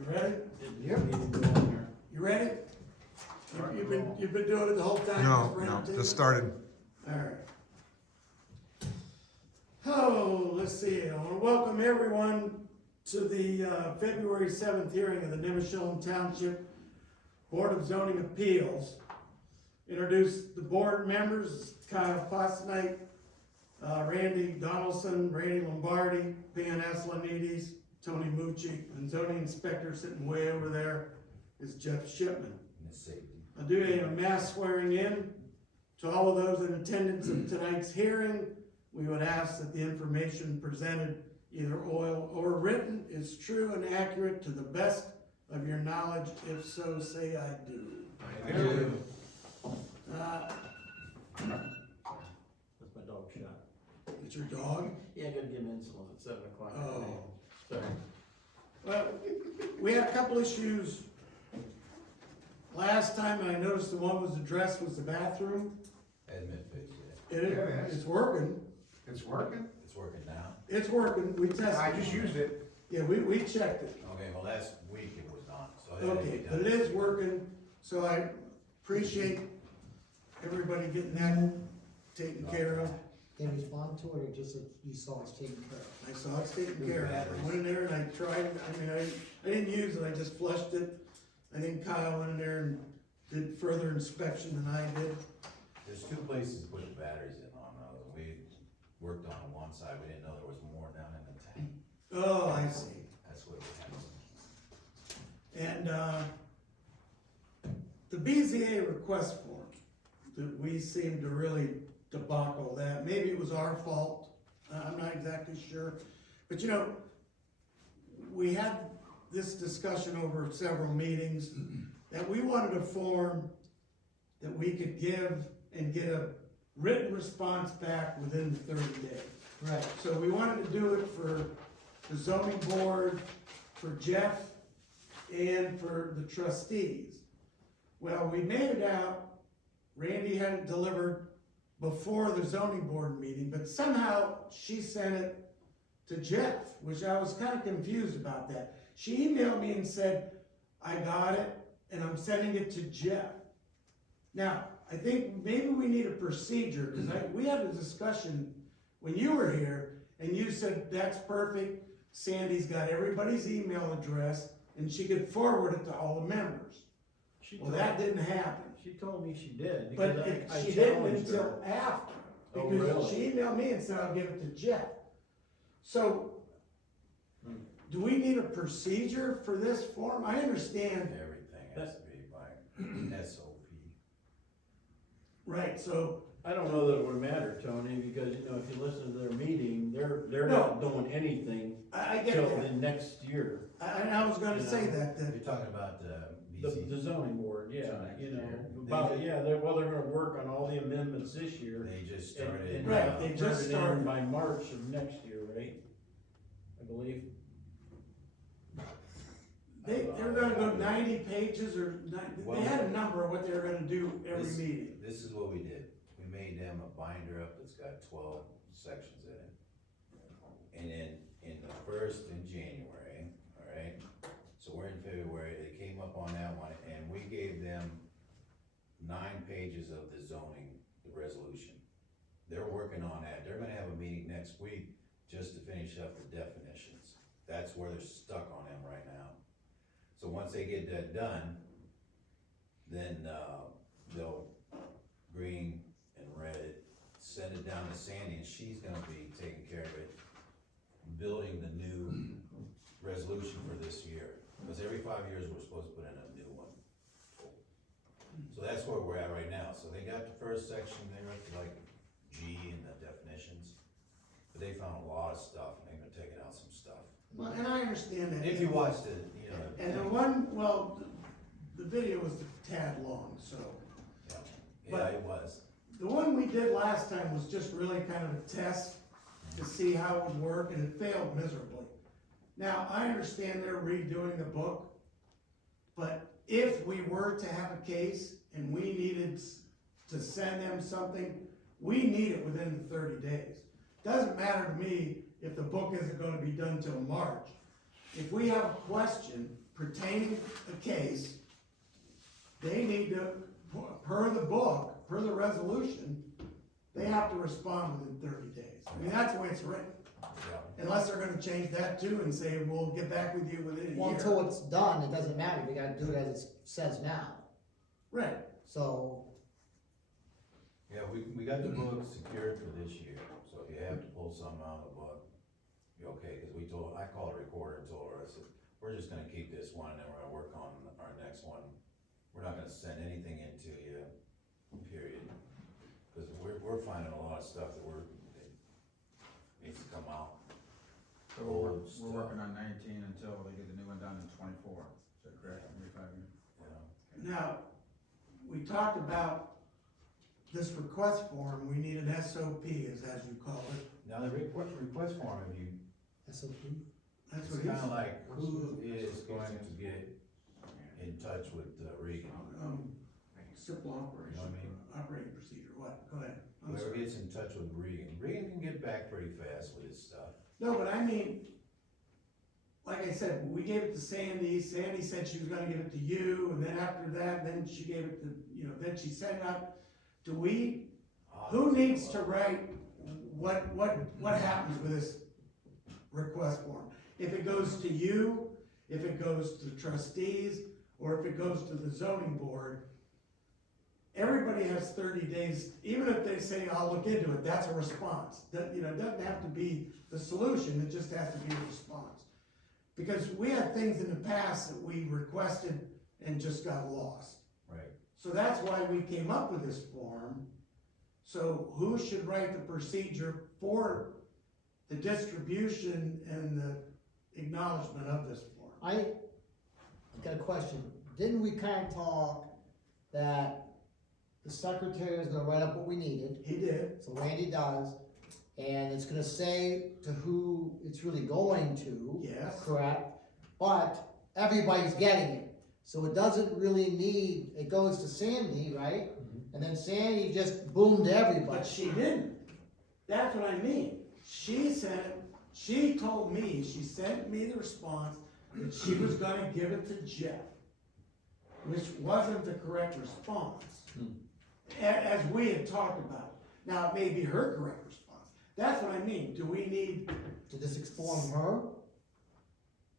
You ready? Yep. You ready? You've been doing it the whole time? No, just started. Alright. Oh, let's see, I want to welcome everyone to the February 7th hearing of the Nimishillen Township Board of Zoning Appeals. Introduce the board members: Kyle Fosnight, Randy Donaldson, Randy Lombardi, Van Aslanides, Tony Mucci, and zoning inspector sitting way over there is Jeff Shipman. I'll do a mass swearing in. To all of those in attendance of tonight's hearing, we would ask that the information presented, either oral or written, is true and accurate to the best of your knowledge. If so, say I do. I do. That's my dog shot. It's your dog? Yeah, I gotta give him insulin at 7 o'clock. Oh. Sorry. Well, we had a couple issues. Last time I noticed the one was addressed was the bathroom. Admit fix it. It is, Yeah, it is. it's working. It's working? It's working now. It's working. We tested. I just used it. Yeah, we checked it. Okay, well, last week it was not, so. it had to be Okay, done. but it is working, so I appreciate everybody getting that taken care of. They respond to it, or just that you saw it's taken care of? I saw it's taken care of. I went in there and I tried, I didn't use it, I just flushed it. I think Kyle went in there and did further inspection than I did. There's two places to put the batteries in on those. We worked on one side, we didn't know there was more down in the tank. Oh, I see. That's what we had. And, the BZA request form, that we seemed to really debacle that. Maybe it was our fault, I'm not exactly sure. But you know, we had this discussion over several meetings, that we wanted a form that we could give and get a written response back within 30 days. Right. So we wanted to do it for the zoning board, for Jeff, and for the trustees. Well, we made it out, Randy had it delivered before the zoning board meeting, but somehow she sent it to Jeff, which I was kind of confused about that. She emailed me and said, I got it, and I'm sending it to Jeff. Now, I think maybe we need a procedure, because we had a discussion when you were here, and you said, that's perfect, Sandy's got everybody's email address, and she could forward it to all the members. Well, that didn't happen. She told me she did. But because I she didn't challenged until her. after, Oh, because really? she emailed me and said, I'll give it to Jeff. So, do we need a procedure for this form? I understand, Everything has to be by SOP. right, so, I don't know that it would matter, Tony, because, you know, if you listen to their meeting, they're No. not doing anything I get till that. the next year. I was gonna say that, You're talking about the The BZ. zoning board, yeah, Zoning, you know, yeah. about, yeah, they're gonna work on all the amendments this year. They just And- started. and Right, they turn just it in started. by March of next year, right? I believe. they're gonna go 90 pages or, they had a number of what they were gonna do every This- meeting. This is what we did. We made them a binder up that's got 12 sections in it. And then in the first in January, all right? So we're in February, they came up on that one and we gave them 9 pages of the zoning, the resolution. They're working on that. They're gonna have a meeting next week just to finish up the definitions. That's where they're stuck on them right now. So once they get that done, then, they'll green and red it, send it down to Sandy, and she's gonna be taking care of it, building the new resolution for this year. Because every 5 years, we're supposed to put in a new one. So that's where we're at right now. So they got the first section there, up to like G and the definitions. But they found a lot of stuff, and they've been taking out some stuff. Well, and I understand that. If you watched it, you know. And the one, well, the video was a tad long, so. Yeah, it was. The one we did last time was just really kind of a test to see how it would work, and it failed miserably. Now, I understand they're redoing the book, but if we were to have a case and we needed to send them something, we need it within the 30 days. Doesn't matter to me if the book isn't gonna be done till March. If we have a question pertaining a case, they need to, per the book, per the resolution, they have to respond within 30 days. I mean, that's the way it's written. Yeah. Unless they're gonna change that too and say, we'll get back with you within a Well, year. until it's done, it doesn't matter, we gotta do it as it says now, Right, so, Yeah, we got the book secured for this year, so if you have to pull something out of the book, you're okay, cause I called a recorder and told her, I said, we're just gonna keep this one and we're gonna work on our next one. We're not gonna send anything into you, period. Cause we're finding a lot of stuff that that needs to come out. So Old we're stuff. working on 19 until they get the new one done in 24. Is that correct? Every 5 years? You know? now, we talked about this request form, we need an SOP, as you call it. Now, the request form, if you, SOP. That's it's what it is. kinda like, who is going to get in touch with Regan? Simple operation, You know what I mean? operating procedure, what, go ahead. I'm Whoever sorry. gets in touch with Regan can get back pretty fast with his stuff. No, but I mean, like I said, we gave it to Sandy said she was gonna give it to you, and then after that, then she gave it to, then she sent it out. Who needs to write what happens with this request form? If it goes to you, if it goes to the trustees, or if it goes to the zoning board, everybody has 30 days, even if they say, I'll look into it, that's a response. That, it doesn't have to be the solution, it just has to be a response. Because we had things in the past that we requested and just got lost. Right. So that's why we came up with this form. So who should write the procedure for the distribution and the acknowledgement of this form? I got a question, didn't we kinda talk that the secretary is gonna write up what we needed, He did, so Randy does, and it's gonna say to who it's really going to. yes. Correct, but everybody's getting it, so it doesn't really need, it goes to Sandy, right? And then Sandy just boomed to everybody. But she didn't. That's what I mean. She told me, she sent me the response that she was gonna give it to Jeff, which wasn't the correct response, as we had talked about. Now, it may be her correct response. That's what I mean. Do we need, To just inform her,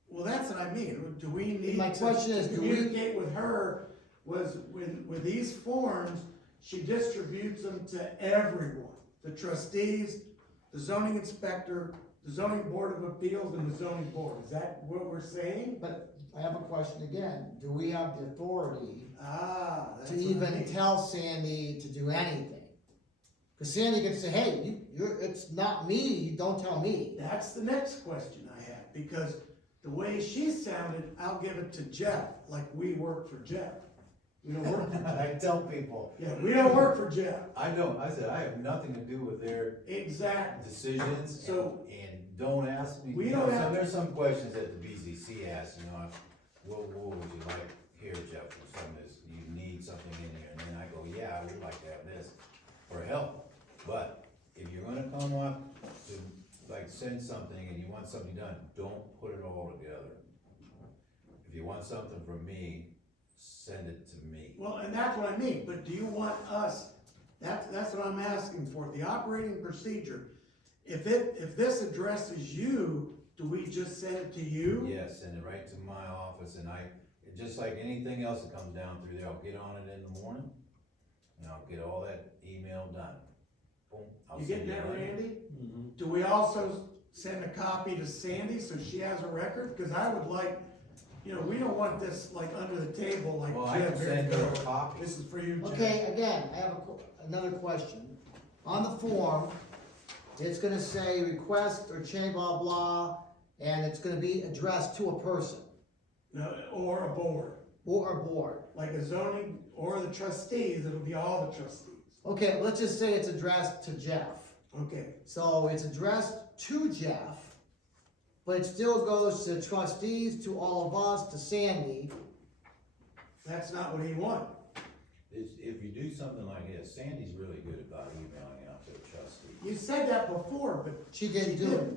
well, that's what I mean. Do we need My to question is, do we- communicate with her? Was with these forms, she distributes them to everyone. The trustees, the zoning inspector, the zoning board of appeals, and the zoning board. Is that what we're saying? but I have a question again, do we have the authority That's to what I even mean. tell Sandy to do anything? Cause Sandy could say, hey, it's not me, you don't tell me. That's the next question I have, because the way she sounded, I'll give it to Jeff, like we work for Jeff. We don't work for Jeff. I tell people, Yeah, we don't work for Jeff. I said, I have nothing to do with their Exactly. decisions, So- and don't ask me. We You know, don't have- there's some questions that the BZC asks, what would you like here, Jeff, if you need something in here, and then I go, yeah, I would like to have this for help. But if you're gonna come up to, send something and you want something done, don't put it all together. If you want something from me, send it to me. Well, and that's what I mean, but do you want us, that's what I'm asking for, the operating procedure. If this addresses you, do we just send it to you? Yes, send it right to my office, and just like anything else that comes down through there, I'll get on it in the morning, and I'll get all that email done. Boom. I'll You send getting that, it right. Randy? Do we also send a copy to Sandy so she has a record? Cause I would like, we don't want this under the table like. Well, I can Jeff, here send you her go. a copy. This is for you, Jeff. Okay, again, I have another question. On the form, it's gonna say request or change blah blah, and it's gonna be addressed to a person No, or a board, or a board. like a zoning, or the trustees, it'll be all the trustees. Okay, let's just say it's addressed to Jeff. Okay, So it's addressed to Jeff, but it still goes to trustees, to all of us, to Sandy. that's not what he wanted. If you do something like this, Sandy's really good about emailing out to the trustee. You said that before, but She didn't do it.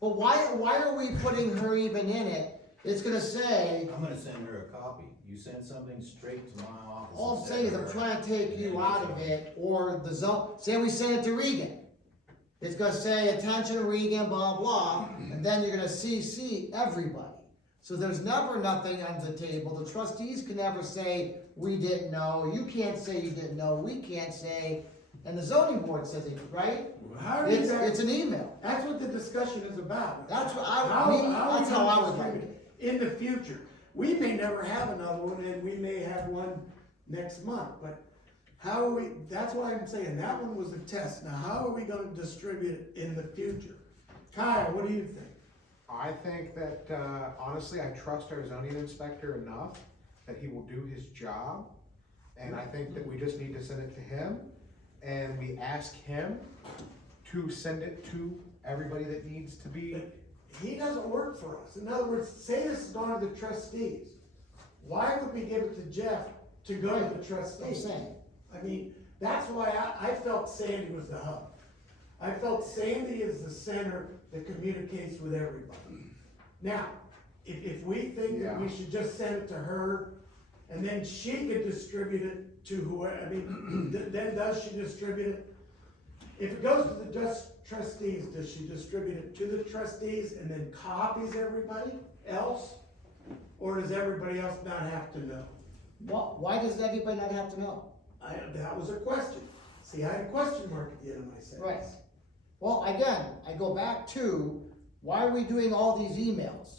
But why are we putting her even in it it's gonna say, I'm gonna send her a copy. You send something straight to my office. all I'm and saying is send I'm her. trying to take you out of it, or the zone, say we send it to Regan. It's gonna say, attention Regan, blah, blah, and then you're gonna CC everybody. So there's never nothing on the table, the trustees can never say, we didn't know, you can't say you didn't know, we can't say, and the zoning board says it, right? How do you It's guys, an email, that's what the discussion is about. that's what How that's how I would like distribute it. in the future? We may never have another one, and we may have one next month, but how are we, that's why I'm saying, that one was a test, now how are we gonna distribute it in the future? Kyle, what do you think? I think that, honestly, I trust our zoning inspector enough that he will do his job. And I think that we just need to send it to him, and we ask him to send it to everybody that needs to be. But he doesn't work for us. In other words, say this is going to the trustees. Why would we give it to Jeff to go to the That's what I'm trustees? saying. I mean, that's why I felt Sandy was the hub. I felt Sandy is the center that communicates with everybody. Now, if we think that we should just send it to her, and then she could distribute it to whoever, I mean, then does she distribute it? If it goes to the trustees, does she distribute it to the trustees and then copies everybody else? Or does everybody else not have to know? Why does everybody not have to know? That was a question. See, I had a question mark at the end of my sentence. Right. Well, again, I go back to, why are we doing all these emails?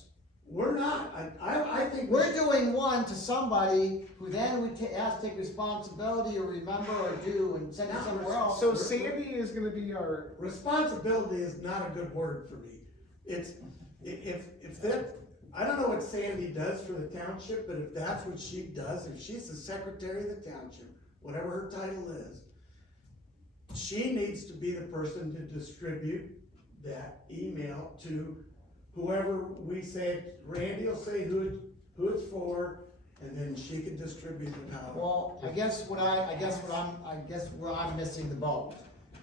We're not, I think. We're doing one to somebody who then we has to take responsibility or remember or do and send it somewhere else. So Sandy is gonna be our, Responsibility is not a good word for me. It's, if that, I don't know what Sandy does for the township, but if that's what she does, if she's the secretary of the township, whatever her title is, she needs to be the person to distribute that email to whoever we say. Randy will say who it's for, and then she can distribute it out. Well, I guess where I'm missing the boat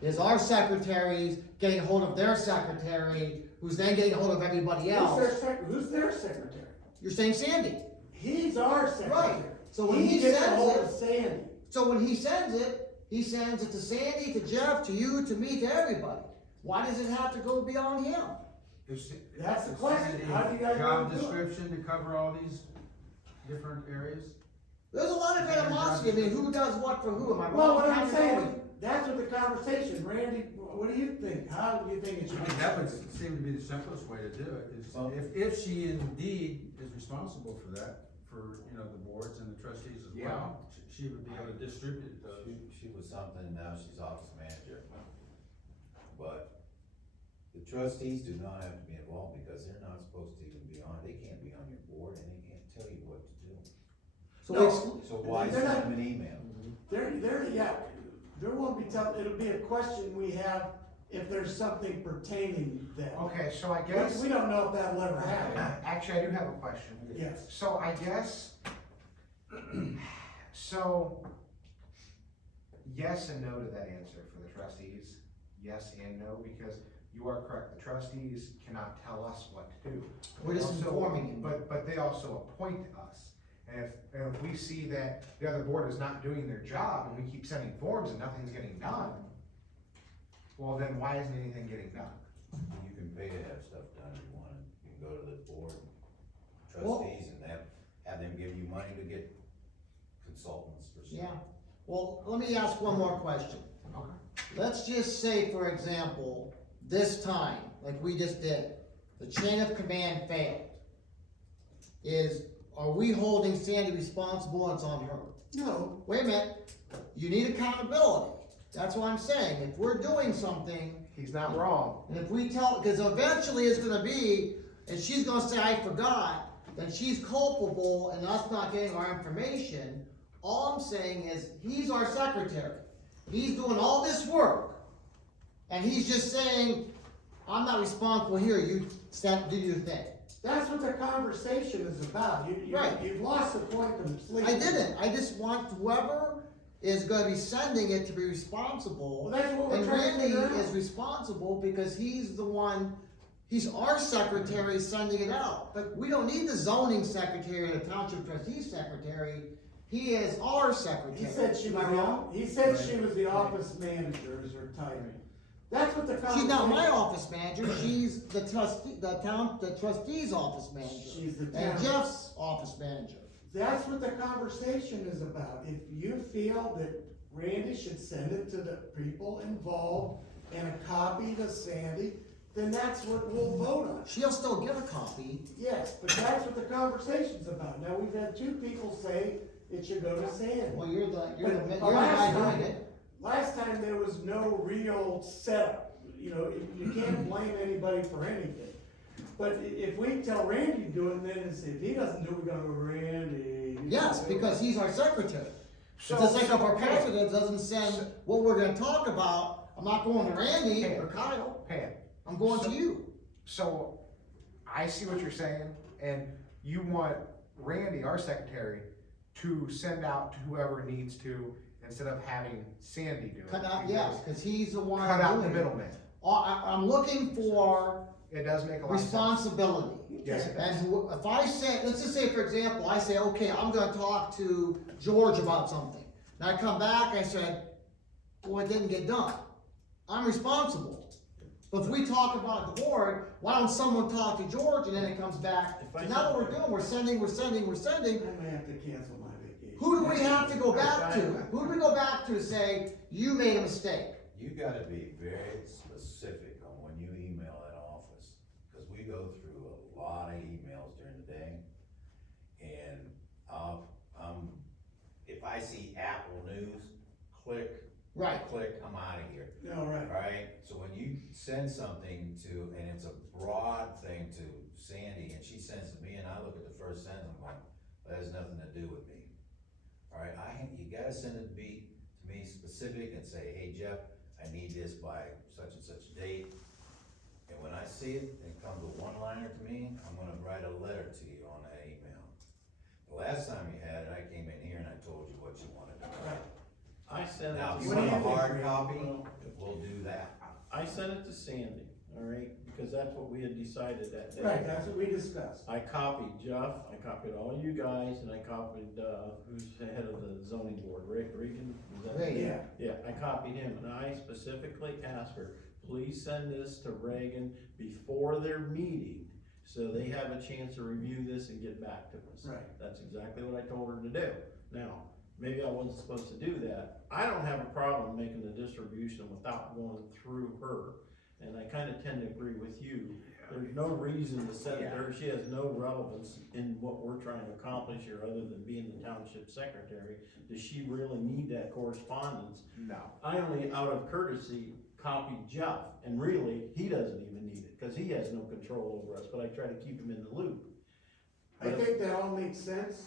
is our secretaries getting hold of their secretary, who's then getting hold of everybody else. Who's their secretary? You're saying Sandy. He's our secretary. Right. So when he gets sends ahold it- of Sandy. So when he sends it to Sandy, to Jeff, to you, to me, to everybody. Why does it have to go beyond him? That's the question. How do you guys Job want to do it? description to cover all these different areas? There's a lot of animosity, I mean, who does what for who, am I wrong? Well, what I'm Kind of saying, going- that's what the conversation, Randy, what do you think? How do you think it I should mean, be? that would seem to be the simplest way to do it, is Well- if she indeed is responsible for that, for, you know, the boards and the trustees as well, she would be able to distribute those. She was something, now she's office manager. But the trustees do not have to be involved because they're not supposed to even be on, they can't be on your board and they can't tell you what to do. So No. it's, So why They're send not- them an email? There won't be it'll be a question we have if there's something pertaining then. okay, so I guess, We don't know if that'll ever happen. actually, I do have a question. Yes. So I guess, so, yes and no to that answer for the trustees, yes and no, because you are correct, the trustees cannot tell us what to do. We're just Also- informing him. But they also appoint us, and if we see that the other board is not doing their job, and we keep sending forms and nothing's getting done, well, then why isn't anything getting done? You can pay to have stuff done if you want, you can go to the board, Well- trustees, and have them give you money to get consultants for stuff. yeah, well, let me ask one more question. Okay. Let's just say, for example, this time, like we just did, the chain of command failed. Are we holding Sandy responsible and it's on her? No, Wait a minute, you need accountability. That's what I'm saying, if we're doing something, He's not wrong. and if we tell, because eventually it's gonna be, and she's gonna say, I forgot, then she's culpable and us not getting our information. All I'm saying is, he's our secretary. He's doing all this work. And he's just saying, I'm not responsible here, you do your thing. that's what the conversation is about. Right. You've lost the point completely. I didn't, I just want whoever is gonna be sending it to be responsible. Well, that's what we're And trying to Randy figure out. is responsible because he's the one He's our secretary sending it out, but we don't need the zoning secretary or the township trustee secretary. He is our secretary. He said she Am was I wrong? he said she was the office manager is her title. That's what the conversation. She's not my office manager, she's the trustee, the trustee's office manager. She's the And town. Jeff's office manager. That's what the conversation is about. If you feel that Randy should send it to the people involved and a copy to Sandy, then that's what we'll vote on. She'll still get a copy. Yes, but that's what the conversation's about. Now, we've had two people say it should go to Sandy. Well, you're the But guy doing it. Last time, there was no real setup. You know, you can't blame anybody for anything. But if we tell Randy to do it, then it's, if he doesn't do it, we go to Randy. Yes, because he's our secretary. So- Just like if our okay. president doesn't send what we're gonna talk about, I'm not going to Randy or Kyle, Pam, I'm going to you. so I see what you're saying, and you want Randy, our secretary, to send out to whoever needs to, instead of having Sandy do it. Cut out, because- yes, cause he's the one Cut out the doing it. middleman. I'm looking for It does make a lot of sense. responsibility. Yes, it And does. if I say, let's just say for example, I say, okay, I'm gonna talk to George about something. And I come back, I said, well, it didn't get done. I'm responsible. But if we talk about the board, why don't someone talk to George and then it comes back? If I So now what we're doing, we're sending. I may have to cancel my vacation. Who do we have to go back to? Who do we go back to say, you made a mistake? You gotta be very specific on when you email that office, cause we go through a lot of emails during the day. And if I see Apple News, click, Right. I'm out of here. No, right. Right, so when you send something to, and it's a broad thing to Sandy, and she sends it to me, and I look at the first sentence, I'm like, that has nothing to do with me. Alright, you gotta send it to me specific and say, hey Jeff, I need this by such and such date. And when I see it, and it comes a one-liner to me, I'm gonna write a letter to you on that email. The last time you had it, I came in here and I told you what you wanted to write. I sent it Now, to if you What do want you a think, hard Randy? copy, Well, we'll do that. I sent it to Sandy, all right, because that's what we had decided that day. Right, that's what we discussed. I copied Jeff, I copied all you guys, and I copied, who's the head of the zoning board, Regan? Is that- Reagan. Yeah, Yeah, I copied him, and I specifically asked her, please send this to Reagan before their meeting, so they have a chance to review this and get back to us. right. That's exactly what I told her to do. Now, maybe I wasn't supposed to do that. I don't have a problem making the distribution without going through her, and I kinda tend to agree with you. There's no reason to send it to her, she has no relevance in what we're trying to accomplish here, other than being the township secretary. Does she really need that correspondence? No. I only, out of courtesy, copied Jeff, and really, he doesn't even need it, cause he has no control over us, but I try to keep him in the loop. I think that all makes sense,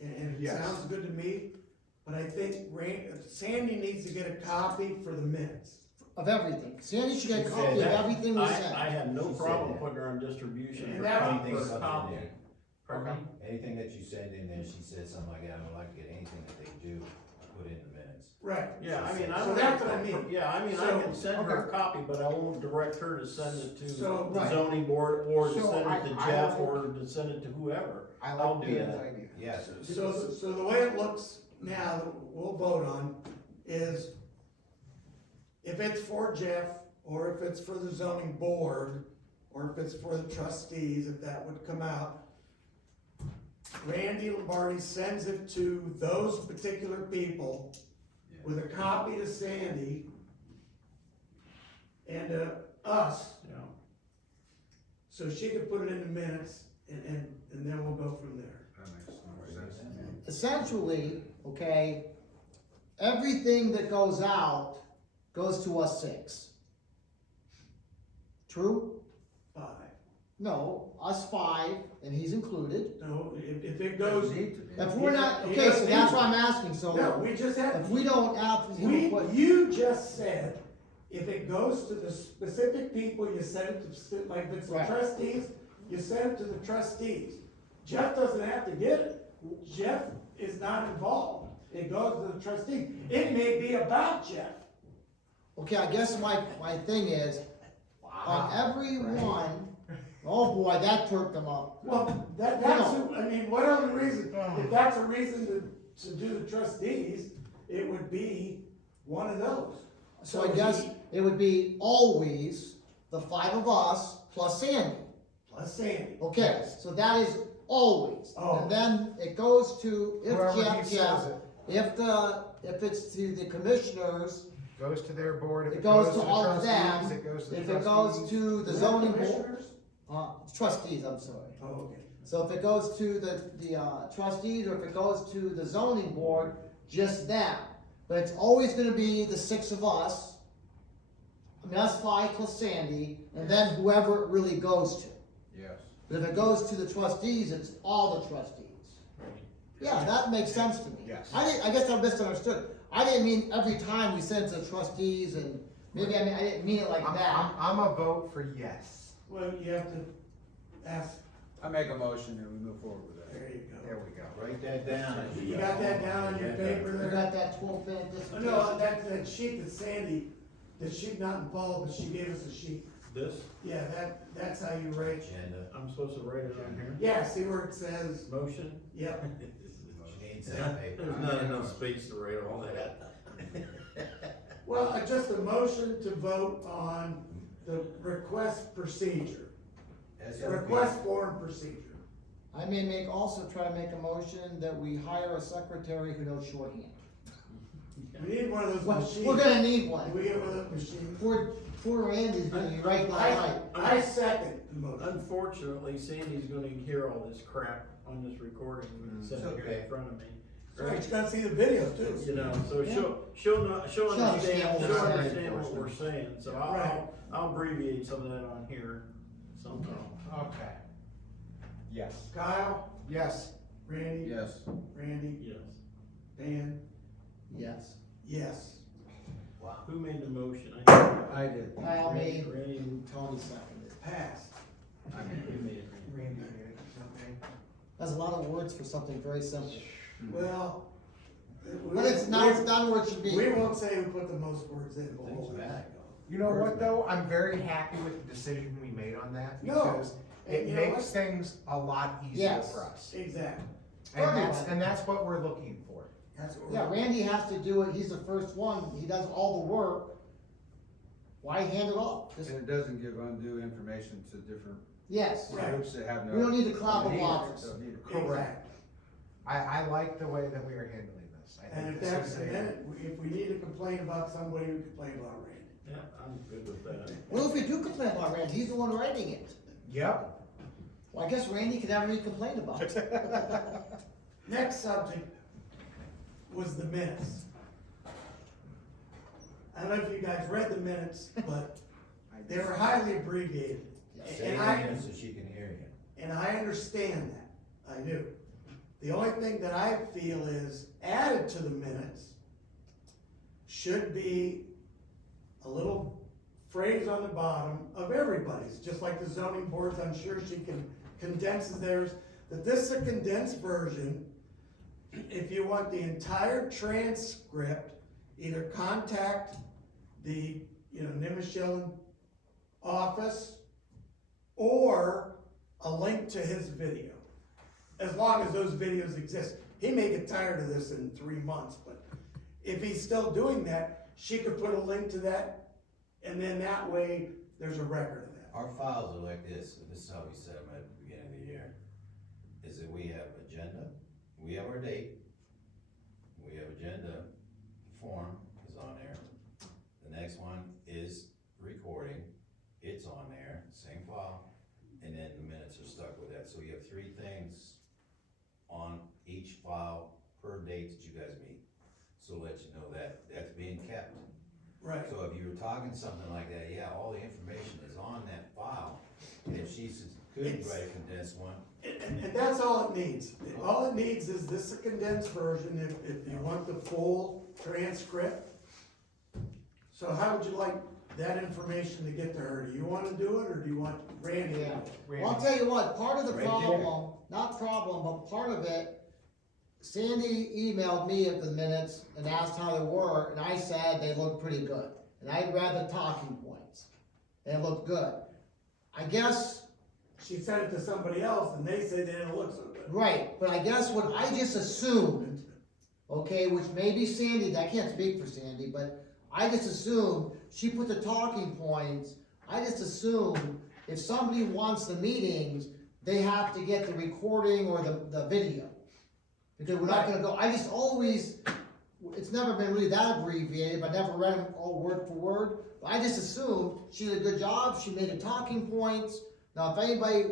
and it Yes. sounds good to me, but I think Sandy needs to get a copy for the minutes. Of everything. Sandy should get a She copy of said that. everything we I send. have no She said problem that. putting her on distribution And for that- copy. Anything For comes copy. in there. Pardon me? Anything that you send in there, she said something like, I would like to get anything that they do, put in the minutes. Right. Yeah, I mean, I So don't. that's what I mean. Yeah, I mean, I So- can send her a copy, but I won't direct her to send it to So- the Right. zoning board, or to So send I- it to I Jeff, like- or to send it to whoever. I I'll like do Dan's that. idea. Yes. So the way it looks now, that we'll vote on, is if it's for Jeff, or if it's for the zoning board, or if it's for the trustees, if that would come out, Randy Lombardi sends it to those particular people with a copy to Sandy and us, Yeah. so she could put it in the minutes, and then we'll go from there. Essentially, okay, everything that goes out goes to us six. True? 5. No, us five, and he's included. No, if it goes, If we're not, He okay, so doesn't that's need what I'm asking, so no, we just have. if we don't have, You just said, if it goes to the specific people, you send it to, like, if it's the Right. trustees, you send it to the trustees. Jeff doesn't have to get it. Jeff is not involved. It goes to the trustees. It may be about Jeff. okay, I guess my thing is, on every one Oh boy, that perked them up. Well, I mean, what other reason, if that's a reason to do the trustees, it would be one of those. So I guess he- it would be always the five of us plus Sandy. Plus Sandy. Okay, so that is always. Oh. And then it goes to, Whoever he Jeff, says it. if it's to the commissioners, Goes to their board, if it it goes goes to to the all of trustees, them. it goes to the If it goes trustees. to the Is that zoning board, commissioners? trustees, I'm sorry. Oh, okay. So if it goes to the trustees, or if it goes to the zoning board, just that. But it's always gonna be the six of us. I mean, us five plus Sandy, and then whoever it really goes to. Yes. But if it goes to the trustees, it's all the trustees. Yeah, that makes sense to me. Yes. I guess I misunderstood. I didn't mean every time we send it to the trustees, and maybe I didn't mean it like that. I'm a vote for yes. Well, you have to ask, I make a motion and we move forward with that. there you There go. we go. Write that down. You got that down on your paper You there? got that 12-minute Oh, dissertation? no, that sheet that Sandy, that sheet not involved, but she gave us a sheet. This, Yeah, that's how you write. Agenda. I'm supposed to write it on here? Yeah, see where it says, Motion? yep. She needs that paper. There's not enough space to write all that. Well, just a motion to vote on the request procedure, SOP. request form procedure. I may also try to make a motion that we hire a secretary who knows shorthand. We need one of those Well, machines. we're gonna need Can one. we get one of those machines? Poor Randy's gonna be right by night. I second the motion. Unfortunately, Sandy's gonna hear all this crap on this recording when it's sitting here okay. in front of me. Right, you gotta see the video too. You know, so Yeah. she'll understand understand what we're understand what we're saying, so Right. I'll abbreviate some of that on here somehow. Okay. Yes. Kyle, Yes. Randy, Yes. Randy, Yes. Dan, Yes. yes. Wow. Who made the motion? I did. Kyle made, Randy, Tony seconded. Passed. I made it. Randy made it, okay. That's a lot of words for something very simple. Well. But it's not where it should be. We won't say who put the most words in, but Things we'll. back. You know what, though? I'm very happy with the decision we made on that, No. because And it you know makes what? things a lot easier Yes. for us. Exactly. And that's what we're looking for. That's what we're. Yeah, Randy has to do it, he's the first one, he does all the work. Why hand it off? Just, And it doesn't give undue information to different yes, Right. groups that have no. we don't need to clobber need it, blockers. don't need it. Correct. I like the way that we are handling this. I And think if this that's, is and a, then, if we need to complain about somebody, we complain about Randy. Yeah, I'm good with that. Well, if we do complain about Randy, he's the one writing it. yep. Well, I guess Randy can have any complaint about it. Next subject was the minutes. I don't know if you guys read the minutes, but they were highly abbreviated. Say And it I, again so she can hear you. and I understand that, I do. The only thing that I feel is added to the minutes should be a little phrase on the bottom of everybody's, just like the zoning boards, I'm sure she can condense theirs, that this is a condensed version. If you want the entire transcript, either contact the, Nimishillen office or a link to his video, as long as those videos exist. He may get tired of this in 3 months, but if he's still doing that, she could put a link to that, and then that way, there's a record of that. Our files are like this, and this is how we set them at the beginning of the year, is that we have agenda, we have our date, we have agenda, form is on there. The next one is recording, it's on there, same file, and then the minutes are stuck with that. So you have 3 things on each file per date that you guys meet. So let you know that that's being kept. Right. So if you were talking something like that, yeah, all the information is on that file. And if she could write a condensed one, And that's all it needs. All it needs is this a condensed version, if you want the full transcript. So how would you like that information to get to her? Do you wanna do it, or do you want Randy to do Yeah. it? Well, I'll tell you what, part of the Right there. problem, not problem, but part of it, Sandy emailed me at the minutes and asked how they were, and I said they looked pretty good. And I'd read the talking points, and it looked good. I guess she sent it to somebody else and they say they didn't look so good. Right, but I guess what I just assumed, okay, which maybe Sandy, I can't speak for Sandy, but I just assumed she put the talking points, I just assumed if somebody wants the meetings, they have to get the recording or the video. Because we're not gonna go, I just always, it's never been really that abbreviated, but I never read them all word for word. But I just assumed she did a good job, she made the talking points. Now, if anybody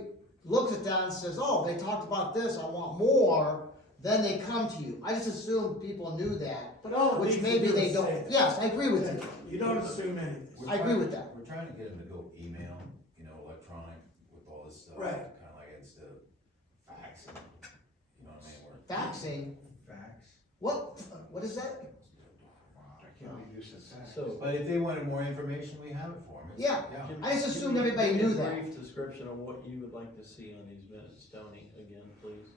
looks at that and says, oh, they talked about this, I want more, then they come to you. I just assumed people knew that, But all it which needs to maybe do they is don't, say that. yes, I agree with you. You don't assume anything. We're I agree trying- with that. We're trying to get them to go email, you know, electronic with all this stuff. Right. Kinda like instead of faxing, you know what I mean? We're- Faxing, Facts. what is that? I can't believe you said that. So, But if they wanted more information, we have it for them. Yeah. Can- I just can assumed you everybody give me knew a that. Brief description of what you would like to see on these minutes, Tony, again, please,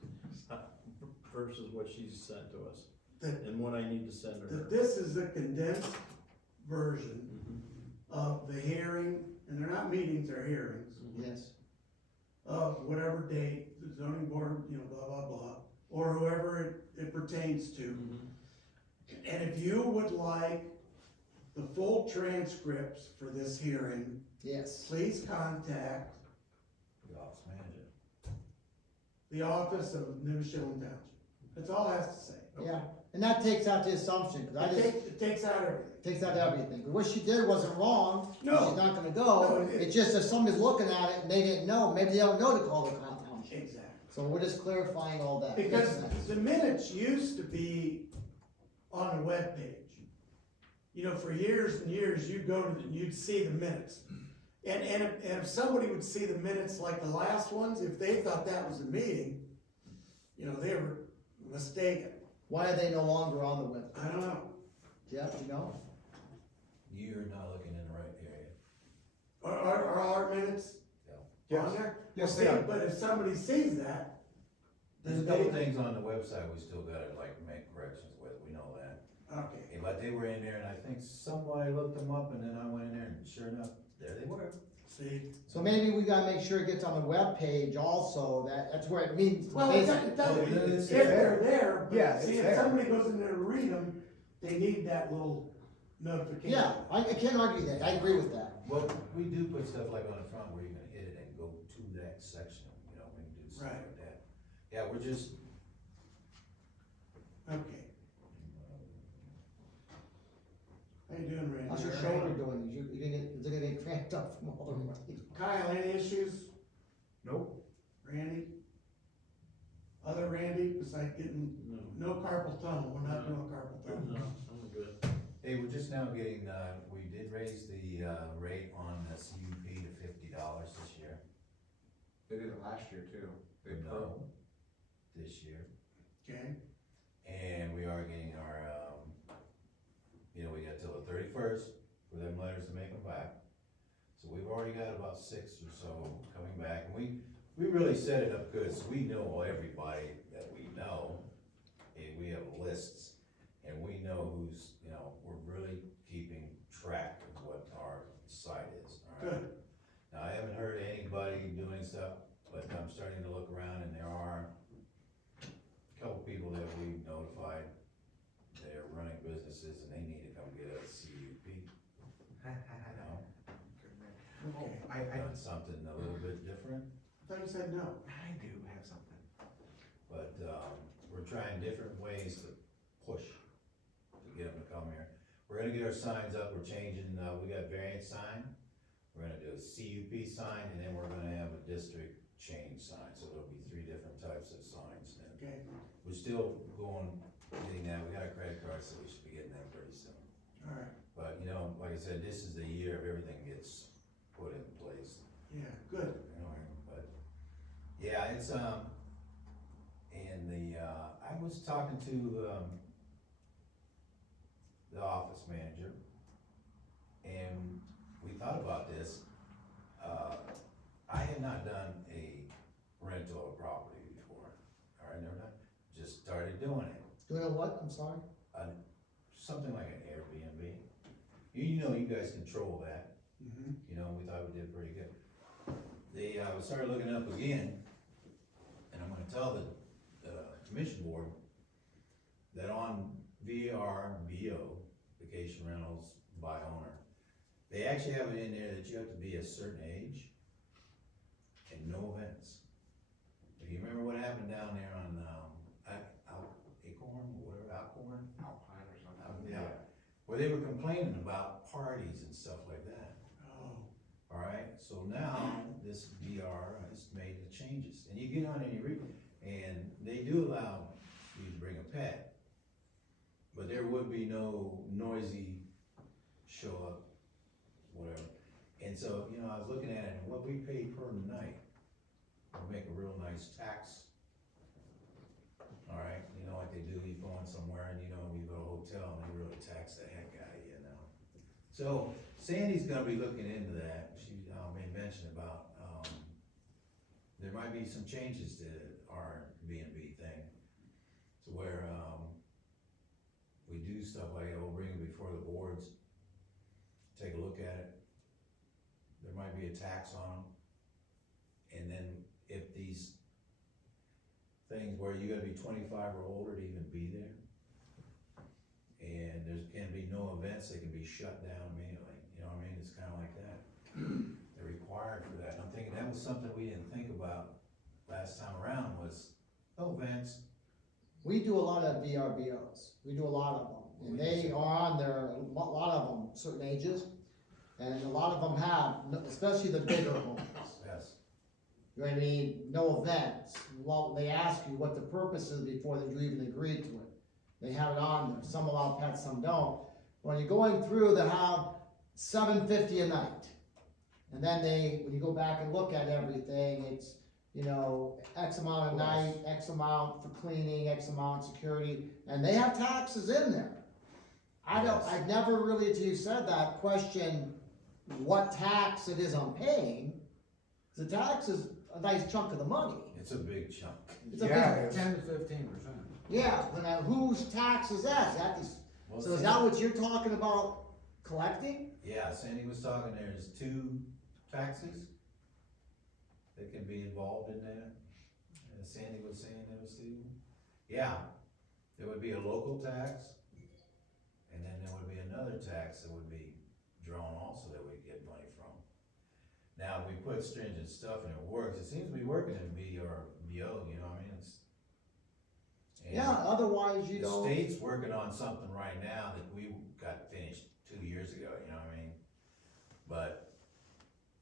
versus what she's sent to us, That, and what I need to send to her. that this is a condensed version Mhm. of the hearing, and they're not meetings, they're hearings, Yes. of whatever date, the zoning board, you know, blah, blah, blah, or whoever it pertains to. Mhm. And if you would like the full transcripts for this hearing, Yes. please contact The office manager. the office of Nimishillen Township. That's all it has to say. Yeah, and that takes out the assumption, cause I just, It takes out everything. takes out everything. What she did wasn't wrong, she's No. not gonna No, go. it- It's just if somebody's looking at it and they didn't know, maybe they don't know to call the township. Exactly. So we're just clarifying all that. Makes Because sense. the minutes used to be on the webpage. You know, for years and years, you'd go to, you'd see the minutes. And if somebody would see the minutes like the last ones, if they thought that was a meeting, you know, they were mistaken. Why are they no longer on the web? I don't know. Jeff, you know? You're not looking in the right area. Are our minutes Yes. on there? Yes, See, they are. but if somebody sees that, There's a then couple they, things on the website we still gotta like make corrections with, we know that. okay. But they were in there and I think somebody looked them up and then I went in there and sure enough, there they were. See, So maybe we gotta make sure it gets on the web page also, that's where it means. well, it doesn't, It's if they're there, Yeah, but see, it's if there. somebody goes in there to read them, they need that little notification. Yeah, I can't argue that, I agree with that. Well, we do put stuff like on the front where you can hit it and go to that section, you know, we can do stuff Right. like that. Yeah, we're just, Okay, how you doing, Randy? How's your shoulder doing? Is it gonna get cramped up from all the running? Kyle, any issues? Nope. Randy? Other Randy, besides getting, No, no carpal tunnel, we're not doing carpal tunnel. no, I'm good. hey, we're just now getting, we did raise the, rate on the CUP to $50 this year. They did it last year too. They No, this year. Okay, And we are getting our, you know, we got till the 31st for them letters to make them back. So we've already got about 6 or so coming back, and we really set it up good, so we know everybody that we know. And we have lists, and we know who's, you know, we're really keeping track of what our site is, all right? good, Now, I haven't heard anybody doing stuff, but I'm starting to look around and there are a couple people that we've notified. They're running businesses and they need to come get a CUP, you know? okay. Done something a little bit different, I thought you said no. I do have something. but, we're trying different ways to push to get them to come here. We're gonna get our signs up, we're changing, we got variant sign, we're gonna do a CUP sign, and then we're gonna have a district change sign, so there'll be 3 different types of signs then. Okay, We're still getting that, we got a credit card, so we should be getting that pretty soon. all right, But, you know, like I said, this is the year of everything gets put in place, yeah, good. you know, but, yeah, it's, and I was talking to, the office manager, and we thought about this. I had not done a rental of property before, all right, never done, just started doing it. Doing a what, I'm sorry? Something like an Airbnb. You know, you guys control that, Mm-hmm. you know, we thought we did pretty good. they, started looking up again, and I'm gonna tell the commission board that on VRBO, vacation rentals by owner, they actually have it in there that you have to be a certain age and no events. Do you remember what happened down there on, Acorn, or whatever, Alcorn? Alpine or something. Yeah, where they were complaining about parties and stuff like that. Oh, Alright, so now this VR has made the changes, and you get on and you read, and they do allow you to bring a pet. But there would be no noisy show up, whatever. And so, you know, I was looking at it, and what we pay per night would make a real nice tax. Alright, you know, like they do, you go in somewhere and you know, you go to a hotel and they really tax the heck out of you, you know. So Sandy's gonna be looking into that. She, made mention about, there might be some changes to our B&B thing. To where, we do stuff like that, we'll bring it before the boards, take a look at it. There might be a tax on them. And then if these things where you gotta be 25 or older to even be there. And there can be no events, they can be shut down immediately, you know what I mean, it's kinda like that. They're required for that, and I'm thinking that was something we didn't think about last time around was, no events. We do a lot of VRBOs, we do a lot of them, and they are on there, a lot of them, certain ages, and a lot of them have, especially the bigger homes. Yes. You know what I mean, no events, well, they ask you what the purpose is before you even agree to it. They have it on there, some allow pets, some don't. When you're going through, they have $7.50 a night. And then when you go back and look at everything, it's, you know, X amount a night, X amount for cleaning, X amount security, and they have taxes in there. I've never really, till you said that, questioned what tax it is I'm paying. The tax is a nice chunk of the money. It's a big chunk. It's a Yeah, big, it's- 10 to 15%. yeah, but now whose tax is that? Well, So is that what you're talking about collecting? Yeah, Sandy was talking, there's 2 taxes that can be involved in that. And Sandy was saying that was too. Yeah, there would be a local tax, and then there would be another tax that would be drawn also that we'd get money from. Now, we put stringent stuff and it works, it seems to be working in VRBO, you know what I mean, it's. and Yeah, otherwise you The don't. state's working on something right now that we got finished 2 years ago, you know what I mean? But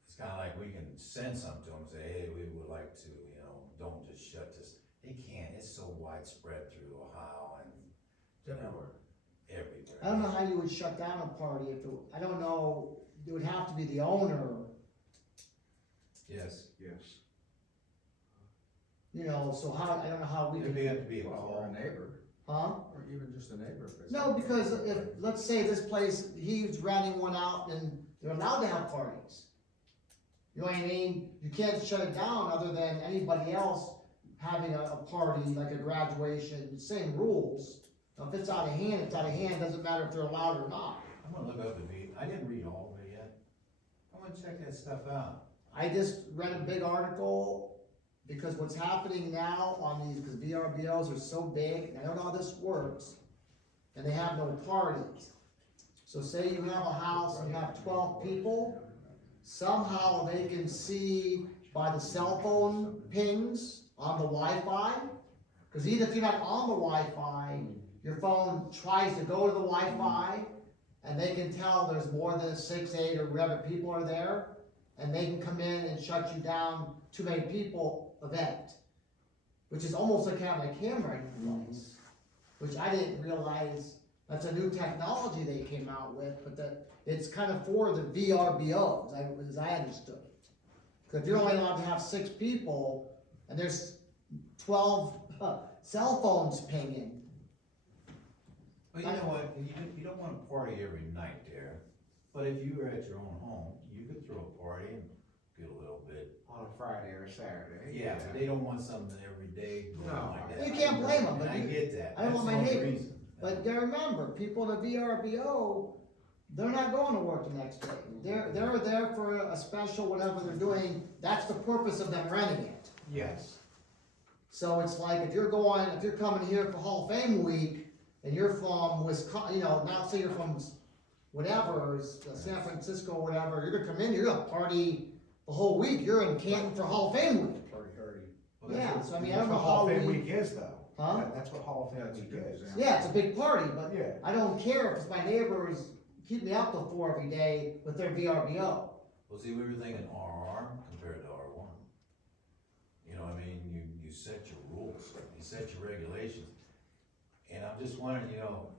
it's kinda like we can send something to them, say, hey, we would like to, you know, don't just shut this. They can't, it's so widespread through Ohio and. It's everywhere. Everywhere. I don't know how you would shut down a party if I don't know, it would have to be the owner, Yes, Yes. you know, so how, I don't know how we there'd could, have to be a Or call. a neighbor, huh? or even just a neighbor. if it's- No, because if, let's say this place, he's renting one out and they're allowed to have parties. You know what I mean? You can't shut it down other than anybody else having a party, like a graduation, same rules. Now, if it's out of hand, it's out of hand, doesn't matter if they're allowed or not. I'm gonna look up I didn't read all of it yet. I wanna check that stuff out. I just read a big article, because what's happening now on these, because VRBOs are so big, and I don't know how this works, and they have no parties. So say you have a house and you have 12 people, somehow they can see by the cell phone pings on the Wi-Fi, because even if you're not on the Wi-Fi, your phone tries to go to the Wi-Fi, and they can tell there's more than 6, 8, or whatever people are there, and they can come in and shut you down, too many people event, which is almost like having a camera in your place, which I didn't realize, that's a new technology they came out with, but that, it's kind of for the VRBOs, as I understood it. Cause if you're only allowed to have 6 people, and there's 12 cell phones pinging, Well, you know what, you don't want a party every night there, but if you were at your own home, you could throw a party and get a little bit. On a Friday or Saturday. Yeah, but they don't want something every day going No. like that. You can't blame 'em, And but I you- get that. I don't want That's my the only neighbors. reason. but you gotta remember, people in the VRBO, they're not going to work the next day. They're there for a special, whatever they're doing, that's the purpose of them renting it. Yes. So it's like, if you're coming here for Hall of Fame week, and you're from Wisconsin, now say you're from whatever, San Francisco or whatever, you're gonna come in, you're gonna party the whole week, you're in Canton for Hall of Fame week. Party, party. Well, that's Yeah, what- so I mean, I That's don't know what Hall how of Fame we, week is though. Huh? That's what Hall of Fame That's a week good is. example. yeah, it's a big party, but Yeah. I don't care if my neighbors keep me out till 4 every day with their VRBO. Well, see, we were thinking RR compared to R1. You know, I mean, you set your rules, you set your regulations. And I'm just wondering,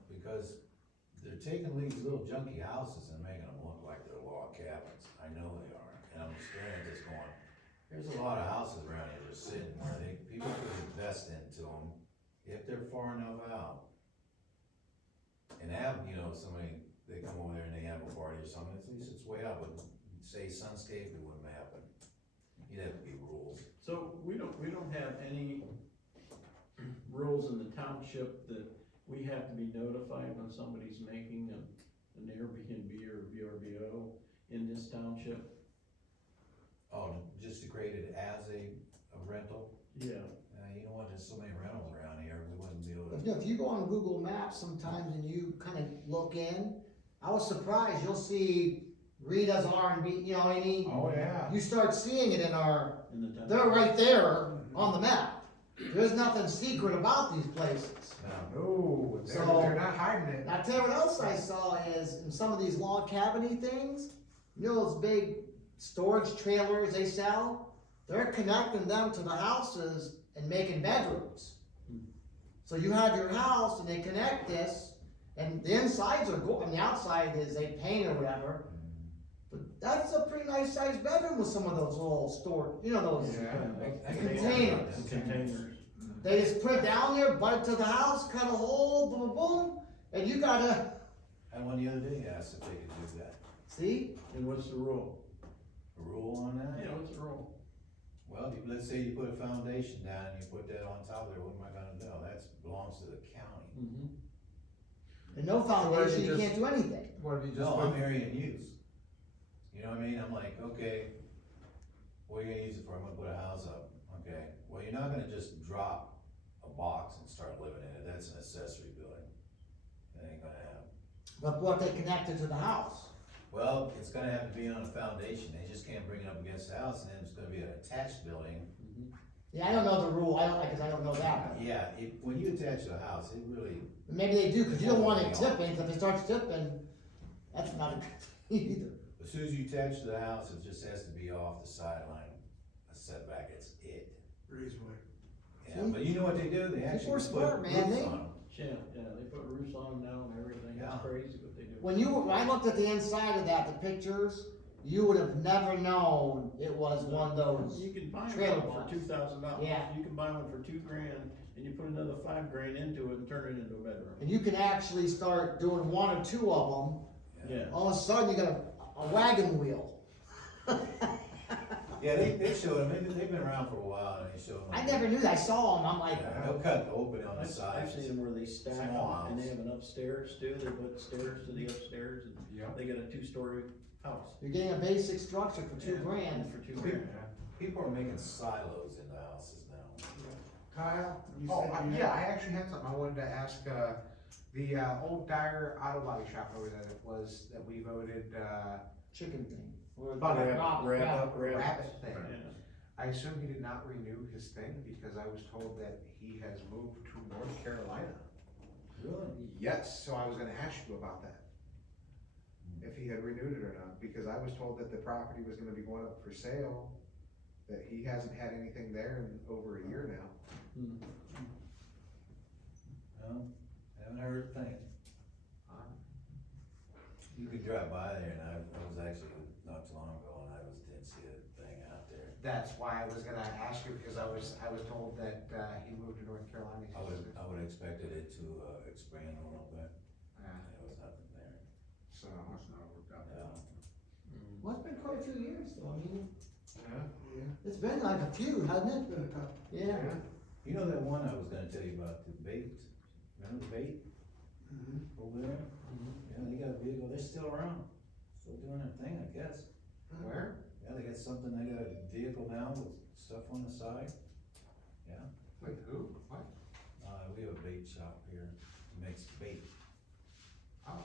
because they're taking these little junky houses and making them look like they're log cabins. I know they are, and I'm staring at this going, there's a lot of houses around here just sitting where people could invest into them if they're far enough out. And have, somebody, they come over there and they have a party or something, at least it's way out, but say Sunscape, it wouldn't happen. You'd have to be rules. So we don't have any rules in the township that we have to be notified when somebody's making an Airbnb or VRBO in this township? Oh, just to create it as a rental? Yeah. You know what, there's so many rentals around here, we wouldn't be able But, to. if you go on Google Maps sometimes and you kinda look in, I was surprised, you'll see Rita's R&B, you know what I mean? Oh, yeah. You start seeing it in our, In the township. they're right there on the map. There's nothing secret about these places. No. No, they're, So- they're not hiding it. And I tell you what else I saw is, in some of these log cabiny things, those big storage trailers they sell, they're connecting them to the houses and making bedrooms. So you have your house and they connect this, and the insides are and the outside is they paint or whatever. But that's a pretty nice sized bedroom with some of those little stored, those. Yeah. Containers. The containers. They just put it down there, butt it to the house, cut a hole, boom, boom, boom, and you gotta, I had one the other day asked if they could do that. see? And what's the rule? A rule on that? Yeah, what's the rule? Well, let's say you put a foundation down and you put that on top there, what am I gonna do? That belongs to the county. Mm-hmm. And no what if foundation, you you just- can't do anything. What if you just No, put, I'm area and use. You know what I mean? I'm like, okay, what are you gonna use it for? I'm gonna put a house up. Okay, well, you're not gonna just drop a box and start living in it. That's an accessory building. That ain't gonna happen. But what they connected to the house? Well, it's gonna have to be on a foundation. They just can't bring it up against the house, and then it's gonna be an attached building. Yeah, I don't know the rule, cause I don't know that. Yeah, when you attach to a house, it really, But maybe they do, cause you don't want it tipping, 'cause if it starts tipping, that's not a good thing either. as soon as you attach to the house, it just has to be off the sideline, a setback, it's it. breezeway. Yeah, but you know what they do? They actually People are put smart, man. roofs They- on them. Yeah, they put roofs on them now and everything, Yeah. it's crazy what they do. When I looked at the inside of that, the pictures, you would have never known it was one of those. You can buy trailer one for parks. $2,000. Yeah. You can buy one for $2,000 and you put another $5,000 into it and turn it into a bedroom. And you can actually start doing one or two of them, Yeah. all of a sudden you got a wagon wheel. Yeah, they showed them, they've been around for a while, and they showed them. I never knew that, I saw them, I'm like, Yeah, they'll cut the opening on the I've sides. seen them where they stack Small them and they house. have an upstairs too, they put stairs to the upstairs and yeah, they got a 2-story house. you're getting a basic structure for $2,000. For $2,000. People are making silos in the houses now. Kyle, you Oh, said you yeah, had, I actually had something I wanted to ask, the, old Dyer Auto Body Shop over that that we voted, Chicken thing. Or Butter, rabbit thing. Yeah. I assume he did not renew his thing because I was told that he has moved to North Carolina. Really? Yes, so I was gonna ask you about that. If he had renewed it or not, because I was told that the property was gonna be going up for sale, that he hasn't had anything there in over a year now. Hmm. No, haven't heard a thing. You could drive by there, and I was actually, not too long ago, and didn't see a thing out there. That's why I was gonna ask you, because I was told that, he moved to North Carolina. I would have expected it to, expand a little bit, Yeah, and there was nothing there. so, must not have worked out. Yeah. Well, it's been quite a few years though, I mean, yeah. it's been like a few, hasn't it? been a couple. Yeah. You know that one I was gonna tell you about, the bait, remember the bait? over there. Yeah, they got a vehicle, they're still around, still doing their thing, I guess. Where? Yeah, they got something, they got a vehicle now with stuff on the side. Yeah, Wait, who? What? we have a bait shop here, makes bait. Oh.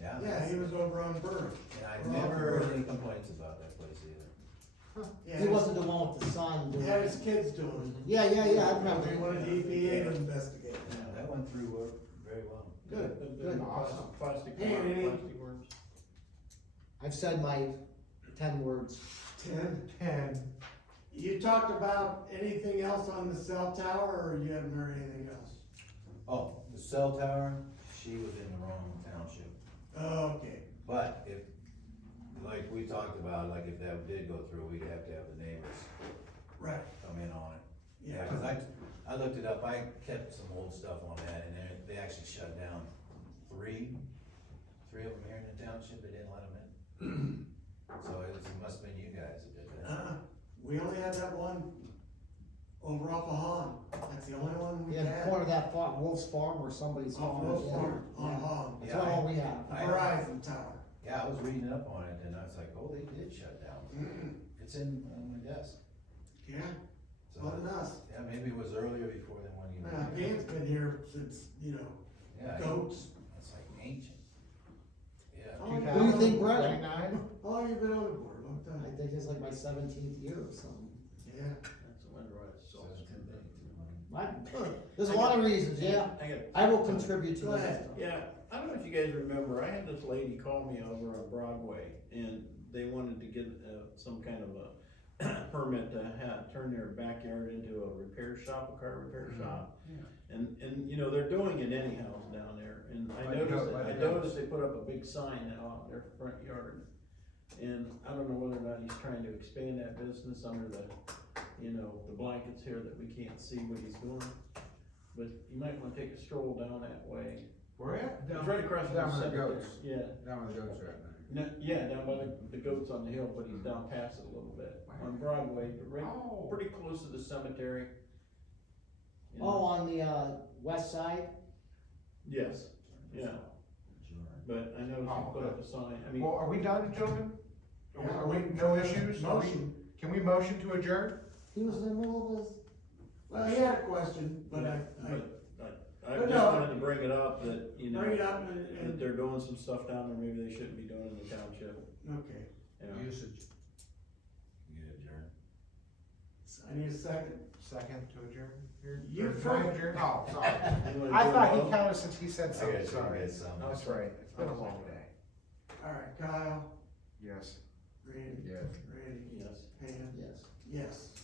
Yeah. Yeah, he was over on Burr. And I never heard any complaints about that place either. Yeah, He wasn't the one with the son doing had his it. kids doing Yeah, I it. remember. They wanted the EPA to investigate. Yeah, that went through very well. Good, good. Awesome. Plastic, Hey, Andy. plastic worms. I've said my 10 words. 10. 10. You talked about anything else on the cell tower, or you haven't heard anything else? Oh, the cell tower, she was in the wrong township. Oh, okay. But if, like we talked about, like if that did go through, we'd have to have the neighbors Right, come in on it. yeah. Cause I looked it up, I kept some old stuff on that, and they actually shut down three of them here in the township, they didn't let them in. So it must've been you guys that did that. We only had that one over off of Hahn. That's the only one we Yeah, the had. corner of that Wolf's Farm or somebody's Off farm. Wolf yeah. Farm, on Yeah. Hahn. That's all we have. I- Verizon tower. Yeah, I was reading up on it, and I was like, oh, they did shut down. It's on my desk. Yeah, So, wasn't us. yeah, maybe it was earlier before than when you. Dan's been here since, Yeah, goats. That's like ancient. Yeah. How long Who do you think, How Brett? 29? long you been on the board? Long I time? think it's like my 17th year or something. Yeah. That's a window, right? So. There's a lot of reasons, yeah. I got I will contribute to Go this. ahead. Yeah, I don't know if you guys remember, I had this lady call me over on Broadway, and they wanted to get, some kind of a permit to turn their backyard into a repair shop, a car repair shop. And, they're doing it anyhow down there, and I noticed they put up a big sign now out in their front yard. And I don't know whether or not he's trying to expand that business under the blankets here that we can't see what he's doing. But you might wanna take a stroll down that way. Where at? It's right across from Down the where the cemetery. goats. Yeah, Down where the goats are at now. yeah, down by the goats on the hill, but he's down past it a little bit, on Broadway, but right, Oh. pretty close to the cemetery. You know. Oh, on the, west side? Yes, yeah, but I noticed he put up a sign, I mean, Well, are we done, gentlemen? Yeah, Are we, no issues? Are we- Motion. Can we motion to adjourn? He was in the middle of his. Well, he had a question, but I I But just no. wanted to bring it up that, bring it up that and, they're doing some stuff down there, maybe they shouldn't be doing in the township, okay. you know. Usage. You adjourn. I need a second. Second to adjourn? You Or first. adjourn? Oh, sorry. You wanna I do thought it he all? counted since he said I something, gotta sorry. get some. That's right, it's been a long day. All right, Kyle, Yes. Randy, Yes. Randy, Yes. Pam, Yes. yes.